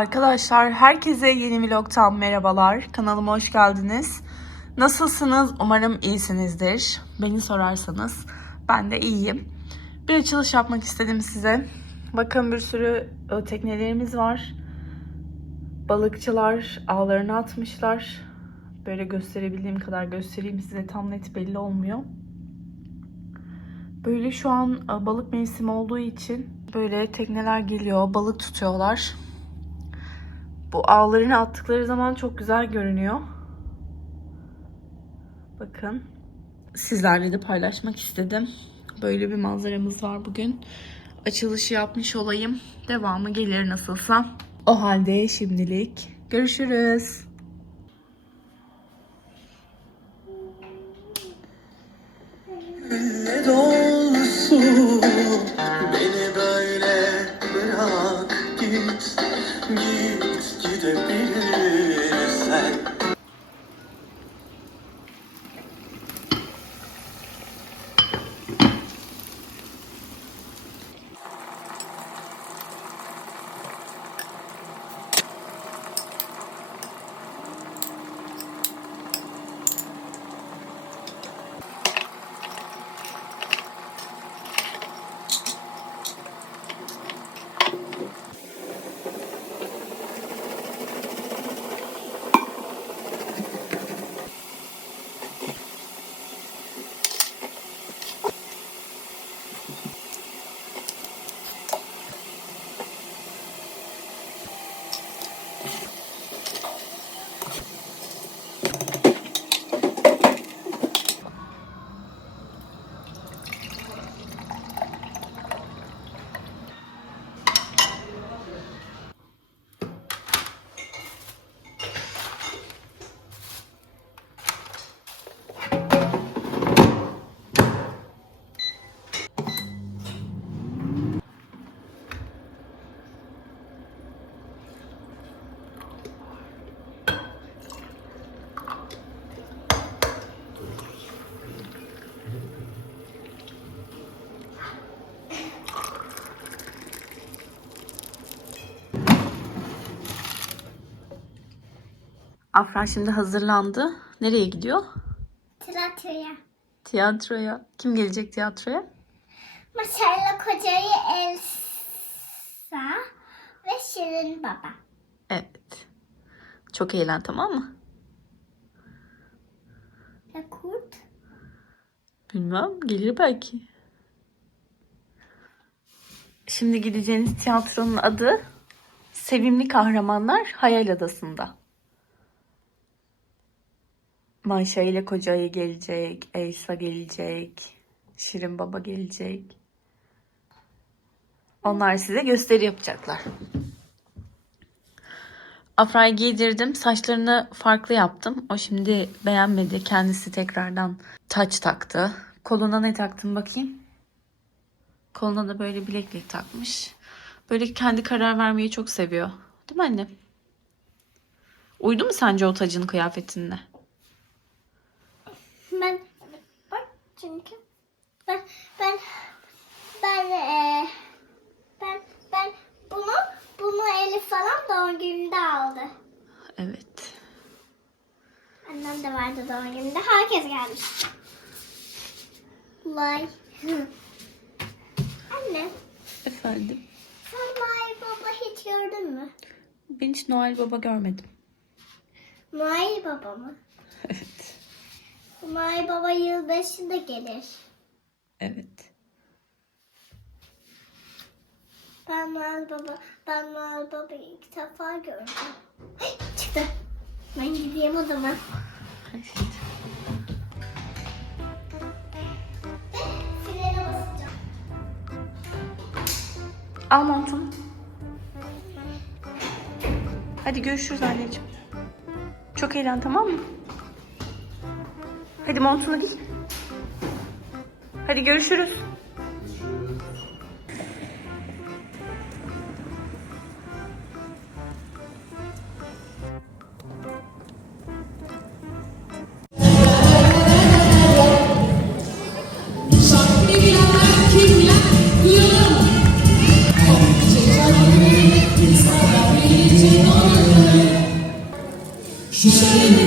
Arkadaşlar herkese yeni vlogtan merhabalar. Kanalıma hoş geldiniz. Nasılsınız? Umarım iyisinizdir. Beni sorarsanız ben de iyiyim. Bir açılış yapmak istedim size. Bakın bir sürü e, teknelerimiz var. Balıkçılar ağlarını atmışlar. Böyle gösterebildiğim kadar göstereyim size tam net belli olmuyor. Böyle şu an e, balık mevsimi olduğu için böyle tekneler geliyor, balık tutuyorlar. Bu ağlarını attıkları zaman çok güzel görünüyor. Bakın. Sizlerle de paylaşmak istedim. Böyle bir manzaramız var bugün. Açılışı yapmış olayım. Devamı gelir nasılsa. O halde şimdilik görüşürüz. Ne dolsun Afra şimdi hazırlandı. Nereye gidiyor? Tiyatroya. Tiyatroya. Kim gelecek tiyatroya? Maşayla kocayı Elsa ve Şirin Baba. Evet. Çok eğlen tamam mı? Ve kurt. Bilmem. Gelir belki. Şimdi gideceğiniz tiyatronun adı Sevimli Kahramanlar Hayal Adası'nda. Manşa ile Koca Ayı gelecek, Elsa gelecek, Şirin Baba gelecek. Onlar size gösteri yapacaklar. Afra'yı giydirdim. Saçlarını farklı yaptım. O şimdi beğenmedi. Kendisi tekrardan taç taktı. Koluna ne taktım bakayım. Koluna da böyle bileklik takmış. Böyle kendi karar vermeyi çok seviyor. Değil mi anne? Uydu mu sence o tacın kıyafetinle? Ben bak çünkü ben ben ben eee, ben ben bunu bunu Elif falan doğum gününde aldı. Evet. Annem de vardı doğum gününde. Herkes gelmiş. Lay. Anne, Efendim. sen Noel Baba hiç gördün mü? Ben hiç Noel Baba görmedim. Noel Baba mı? Noel Baba yılbaşında gelir. Evet. Ben Noel Baba, ben Noel Baba'yı ilk defa gördüm. Ay, çıktı. Ben gideyim o zaman. Frene basacağım. Al montunu. Hadi görüşürüz anneciğim. Çok eğlen tamam mı? Hadi montunu giy. Hadi görüşürüz. She said,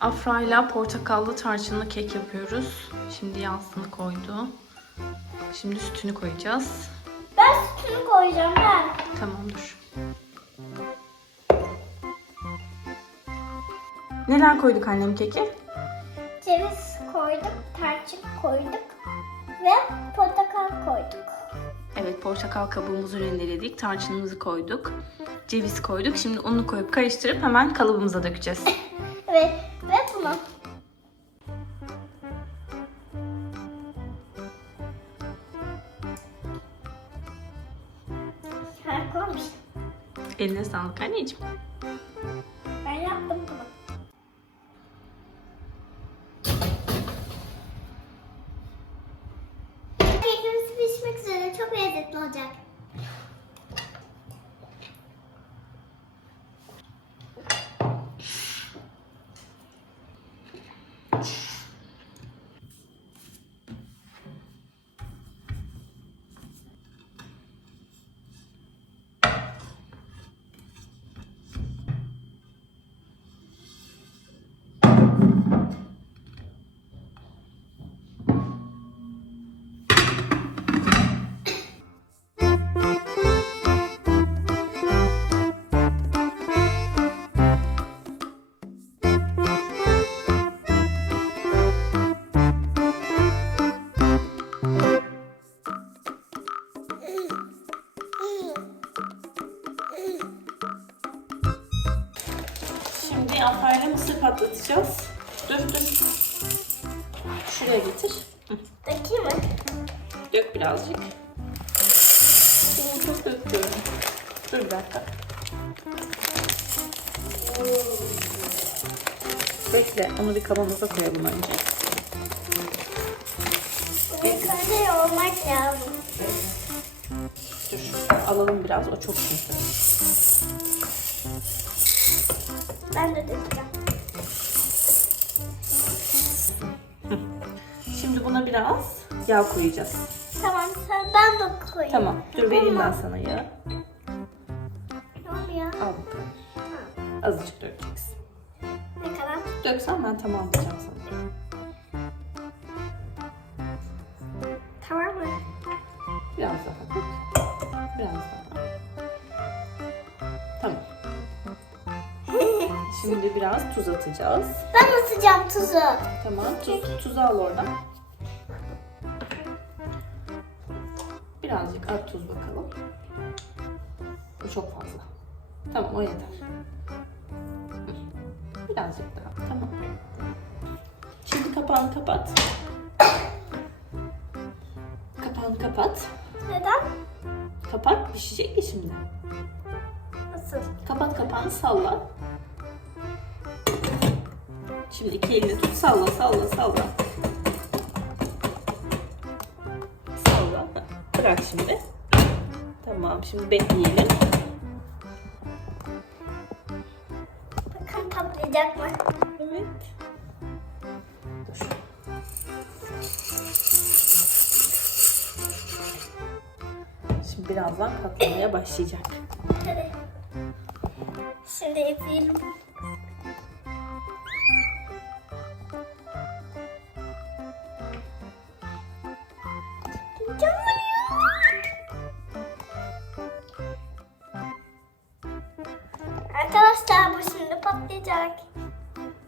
Afra'yla portakallı tarçınlı kek yapıyoruz. Şimdi yağsını koydu. Şimdi sütünü koyacağız. Ben sütünü koyacağım ben. Tamam dur. Neler koyduk annem keke? Ceviz koyduk, tarçın koyduk ve portakal koyduk. Evet portakal kabuğumuzu rendeledik. Tarçınımızı koyduk. Ceviz koyduk. Şimdi unu koyup karıştırıp hemen kalıbımıza dökeceğiz. Ve Eline sağlık anneciğim. Ben Dökeyim mi? Dök birazcık. Şimdi çok döküyorum. Dur bir dakika. Bekle, onu bir kabımıza koyalım önce. Önce yoğurmak lazım. Dur, alalım biraz, o çok çünkü. Ben de dökeceğim. Şimdi buna biraz yağ koyacağız. Tamam sen ben de koyayım. Tamam, dur vereyim ben sana yağı. Ne oluyor? Al bakalım. Azıcık dökeceksin. Ne kadar? Döksen ben tamamlayacağım sana. Tamam mı? Biraz daha dök. Biraz daha. Tamam. Şimdi biraz tuz atacağız. Ben atacağım tuzu. Tamam. Tuz, tuzu al oradan. Birazcık at tuz bakalım. Bu çok fazla. Tamam o yeter. Birazcık daha. Tamam. Şimdi kapağını kapat. Kapağını kapat. Neden? Kapat pişecek ya şimdi. Nasıl? Kapat kapağını salla. Şimdi iki elini tut salla salla. Salla. Bırak şimdi. Tamam şimdi bekleyelim. Bakın patlayacak mı? Evet. Dur. Şimdi birazdan patlamaya başlayacak. Şimdi yapayım. Patlayacak.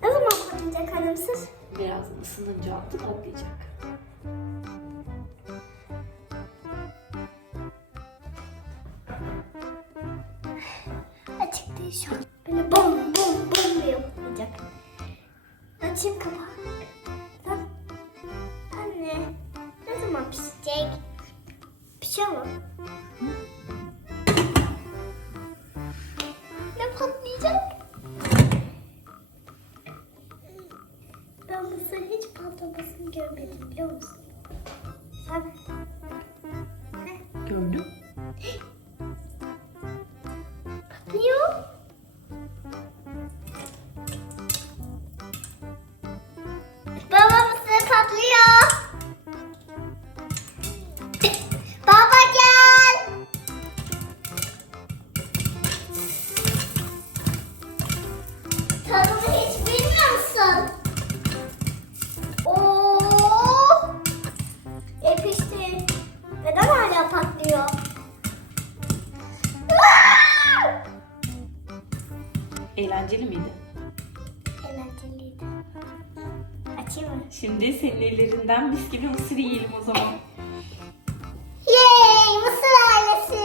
Ne zaman patlayacak hanımsız? Birazdan ısınınca altı patlayacak. Açık değil şu an. Böyle bom bom bom diye patlayacak. Açayım kapağı. Patlamasını görmedim biliyor musun? Mis gibi mısır yiyelim o zaman. Yay! Mısır ailesi.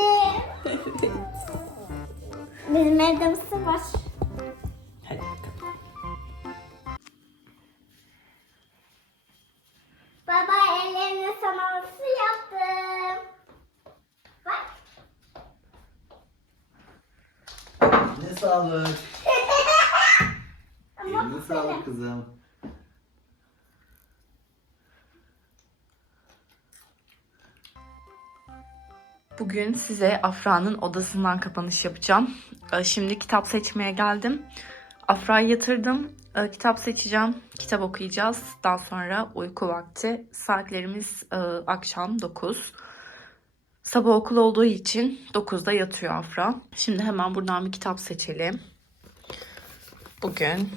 Bizim evde mısır var. Hadi bakalım. Baba ellerine sana mısır yaptım. Bak. Ne sağlık. Eline sağlık kızım. Bugün size Afra'nın odasından kapanış yapacağım. Ee, Şimdi kitap seçmeye geldim. Afra'yı yatırdım. Ee, Kitap seçeceğim. Kitap okuyacağız. Daha sonra uyku vakti. Saatlerimiz e, akşam 9. Sabah okul olduğu için 9'da yatıyor Afra. Şimdi hemen buradan bir kitap seçelim. Bugün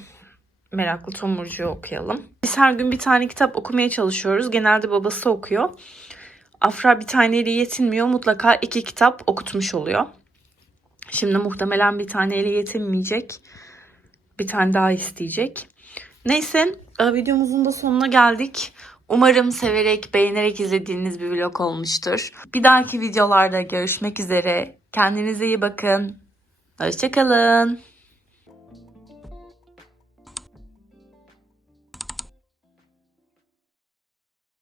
Meraklı Tomurcu'yu okuyalım. Biz her gün bir tane kitap okumaya çalışıyoruz. Genelde babası okuyor. Afra bir taneyle yetinmiyor. Mutlaka iki kitap okutmuş oluyor. Şimdi muhtemelen bir taneyle yetinmeyecek. Bir tane daha isteyecek. Neyse e, videomuzun da sonuna geldik. Umarım severek, beğenerek izlediğiniz bir vlog olmuştur. Bir dahaki videolarda görüşmek üzere. Kendinize iyi bakın. Hoşçakalın.